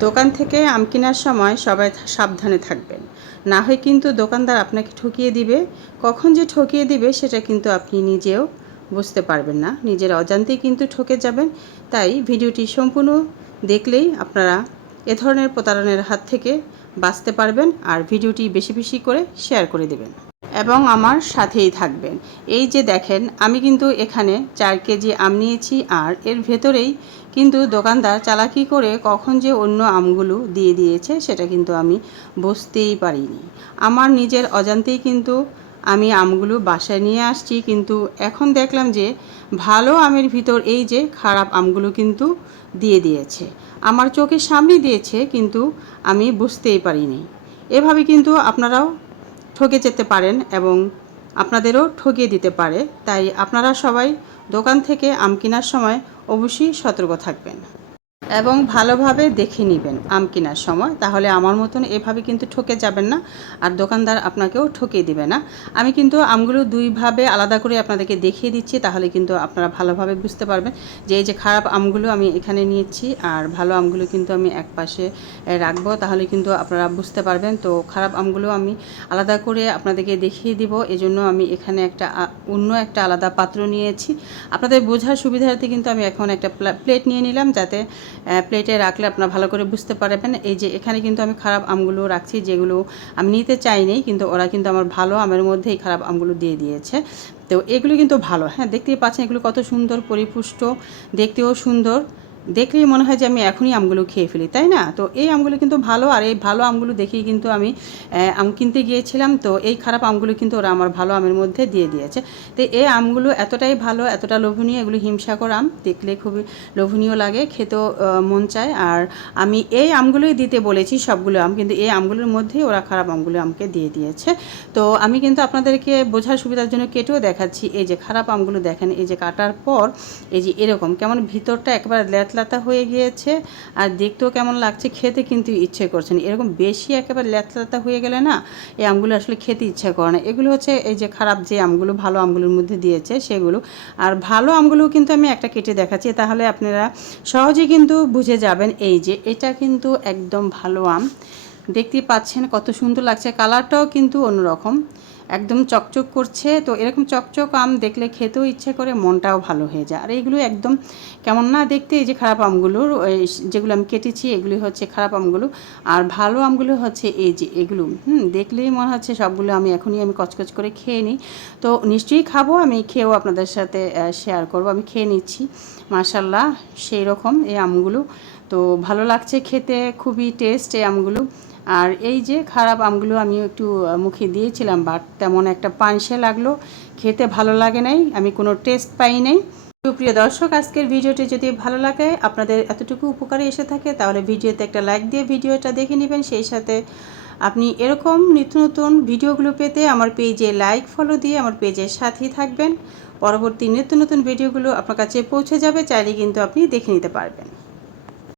দোকান থেকে আম কেনার সময় সবাই সাবধানে থাকবেন। না হয় কিন্তু দোকানদার আপনাকে ঠকিয়ে দিবে। কখন যে ঠকিয়ে দিবে সেটা কিন্তু আপনি নিজেও বুঝতে পারবেন না। নিজের অজান্তেই কিন্তু ঠকে যাবেন। তাই ভিডিওটি সম্পূর্ণ দেখলেই আপনারা এ ধরনের প্রতারণের হাত থেকে বাঁচতে পারবেন। আর ভিডিওটি বেশি বেশি করে শেয়ার করে দেবেন। এবং আমার সাথেই থাকবেন। এই যে দেখেন, আমি কিন্তু এখানে চার কেজি আম নিয়েছি, আর এর ভেতরেই কিন্তু দোকানদার চালাকি করে কখন যে অন্য আমগুলো দিয়ে দিয়েছে, সেটা কিন্তু আমি বুঝতেই পারিনি। আমার নিজের অজান্তেই কিন্তু আমি আমগুলো বাসায় নিয়ে আসছি, কিন্তু এখন দেখলাম যে ভালো আমের ভিতর এই যে খারাপ আমগুলো কিন্তু দিয়ে দিয়েছে। আমার চোখের সামনে দিয়েছে, কিন্তু আমি বুঝতেই পারিনি। এভাবে কিন্তু আপনারাও ঠকে যেতে পারেন এবং আপনাদেরও ঠকিয়ে দিতে পারে। তাই আপনারা সবাই দোকান থেকে আম কেনার সময় অবশ্যই সতর্ক থাকবেন। এবং ভালোভাবে দেখে নেবেন আম কেনার সময়। তাহলে আমার মতন এভাবে কিন্তু ঠকে যাবেন না। আর দোকানদার আপনাকেও ঠকে দিবে না। আমি কিন্তু আমগুলো দুইভাবে আলাদা করে আপনাদেরকে দেখিয়ে দিচ্ছি, তাহলে কিন্তু আপনারা ভালোভাবে বুঝতে পারবেন যে এই যে খারাপ আমগুলো আমি এখানে নিয়েছি আর ভালো আমগুলো কিন্তু আমি এক পাশে রাখব। তাহলে কিন্তু আপনারা বুঝতে পারবেন। তো খারাপ আমগুলো আমি আলাদা করে আপনাদেরকে দেখিয়ে দিব। এজন্য আমি এখানে একটা অন্য একটা আলাদা পাত্র নিয়েছি। আপনাদের বোঝার সুবিধার্থে কিন্তু আমি এখন একটা প্লা- প্লেট নিয়ে নিলাম, যাতে প্লেটে রাখলে আপনারা ভালো করে বুঝতে পারবেন। এই যে এখানে কিন্তু আমি খারাপ আমগুলো রাখছি, যেগুলো আমি নিতে চাইনি, কিন্তু ওরা কিন্তু আমার ভালো আমের মধ্যেই খারাপ আমগুলো দিয়ে দিয়েছে। তো এগুলো কিন্তু ভালো। হ্যাঁ দেখতেই পাচ্ছেন এগুলো কত সুন্দর, পরিপুষ্ট, দেখতেও সুন্দর। দেখলেই মনে হয় যে আমি এখনই আমগুলো খেয়ে ফেলি, তাই না? তো এই আমগুলো কিন্তু ভালো, আর এই ভালো আমগুলো দেখেই কিন্তু আমি আম কিনতে গিয়েছিলাম, তো এই খারাপ আমগুলো কিন্তু ওরা আমার ভালো আমের মধ্যে দিয়ে দিয়েছে। তো এই আমগুলো এতটাই ভালো, এতটা লোভনীয়, এগুলো হিমসাগর আম, দেখলে খুবই লোভনীয় লাগে, খেতেও মন চায়। আর আমি এই আমগুলোই দিতে বলেছি সবগুলো আম, কিন্তু এই আমগুলোর মধ্যেই ওরা খারাপ আমগুলো আমাকে দিয়ে দিয়েছে। তো আমি কিন্তু আপনাদেরকে বোঝার সুবিধার জন্য কেটেও দেখাচ্ছি, এই যে খারাপ আমগুলো দেখেন, এই যে কাটার পর, এই যে এরকম, কেমন ভিতরটা একেবারে ল্যাতলাতা হয়ে গিয়েছে, আর দেখতেও কেমন লাগছে, খেতে কিন্তু ইচ্ছে করছে না। এরকম বেশি একেবারে ল্যাতলাতা হয়ে গেলে না, এই আমগুলো আসলে খেতে ইচ্ছে করে না। এগুলো হচ্ছে এই যে খারাপ যে আমগুলো, ভালো আমগুলোর মধ্যে দিয়েছে সেগুলো। আর ভালো আমগুলোও কিন্তু আমি একটা কেটে দেখাচ্ছি, তাহলে আপনারা সহজেই কিন্তু বুঝে যাবেন এই যে এটা কিন্তু একদম ভালো আম। দেখতেই পাচ্ছেন কত সুন্দর লাগছে, কালারটাও কিন্তু অন্যরকম। একদম চকচক করছে, তো এরকম চকচক আম দেখলে খেতেও ইচ্ছে করে, মনটাও ভালো হয়ে যায়। আর এগুলো একদম কেমন না দেখতে, এই যে খারাপ আমগুলোর যেগুলো আমি কেটেছি এগুলি হচ্ছে খারাপ আমগুলো। আর ভালো আমগুলো হচ্ছে এই যে এগুলো, হুম, দেখলেই মনে হচ্ছে সবগুলো আমি এখনই আমি কচকচ করে খেয়ে নিই। তো নিশ্চয়ই খাব, আমি খেয়েও আপনাদের সাথে শেয়ার করব। আমি খেয়ে নিচ্ছি মাশাল্লাহ সেই রকম এই আমগুলো। তো ভালো লাগছে খেতে, খুবই টেস্ট এই আমগুলো। আর এই যে খারাপ আমগুলো আমি একটু মুখে দিয়েছিলাম বাট তেমন একটা পানসে লাগল। খেতে ভালো লাগে নাই, আমি কোনো টেস্ট পাই নাই। সুপ্রিয় দর্শক, আজকের ভিডিওটি যদি ভালো লাগে, আপনাদের এতটুকু উপকারে এসে থাকে, তাহলে ভিডিওতে একটা লাইক দিয়ে ভিডিওটা দেখে নেবেন। সেই সাথে আপনি এরকম নিত্য নতুন ভিডিওগুলো পেতে আমার পেজে লাইক ফলো দিয়ে আমার পেজের সাথেই থাকবেন। পরবর্তী নিত্য নতুন ভিডিওগুলো আপনার কাছে পৌঁছে যাবে, চাইলে কিন্তু আপনি দেখে নিতে পারবেন।